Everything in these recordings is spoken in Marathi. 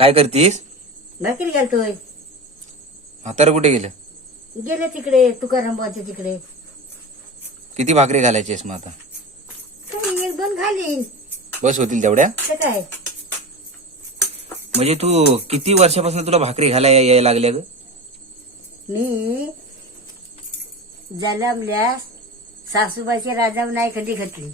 काय करतीस? भाकरी घालतोय म्हातारं कुठे गेलं? गेले तिकडे तुकाराम बाच्या तिकडे. किती भाकरी घालायचीस मग आता? काही एक दोन घालीन. बस होतील तेवढ्या? काय? म्हणजे तू किती वर्षापासून तुला भाकरी घालायला यायला लागल्या ग? मी जलमल्यास सासूबाईची राजाव नाही कधी घातली.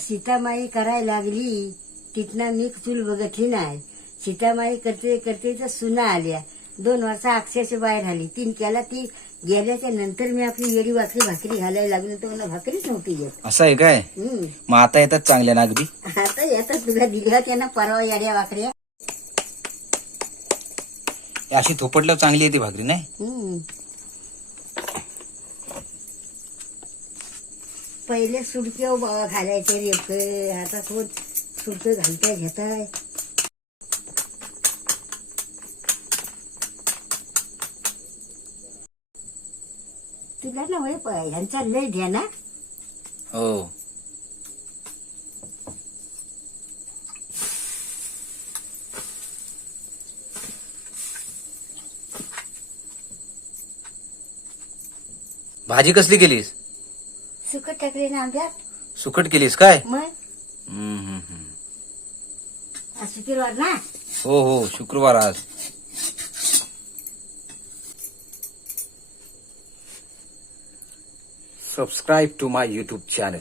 सीतामाई करायला लागली. तिथनं मी चूल बघितली नाही. सीतामाई करते करते तर सुना आल्या. दोन वर्ष अक्षरशः बाहेर आली. तीन केला ती. गेल्याच्यानंतर मी आपली येडी वाकरी भाकरी घालायला लागली. तर मला भाकरीच नव्हती येत. असं आहे काय? हम्म. मग आता येतात चांगल्या ना अगदी? आता येतात तुला दिल्या त्यांना परवा येड्या वाकड्या अशी थोपटल्यावर चांगली येते भाकरी नाही? हम्म. पहिले सुडके बाबा घालायचे रेप आता सोड सुडकं घालताय घेताय. तुला ना प- ह्यांचा लय घ्या ना. हो. भाजी कसली केलीस? सुकट टाकले ना आंब्यात. सुकट केलीस काय? मग? हम्म, हम्म, हम्म. आज शुक्रवार ना? हो हो शुक्रवार आज. Subscribe to my YouTube channel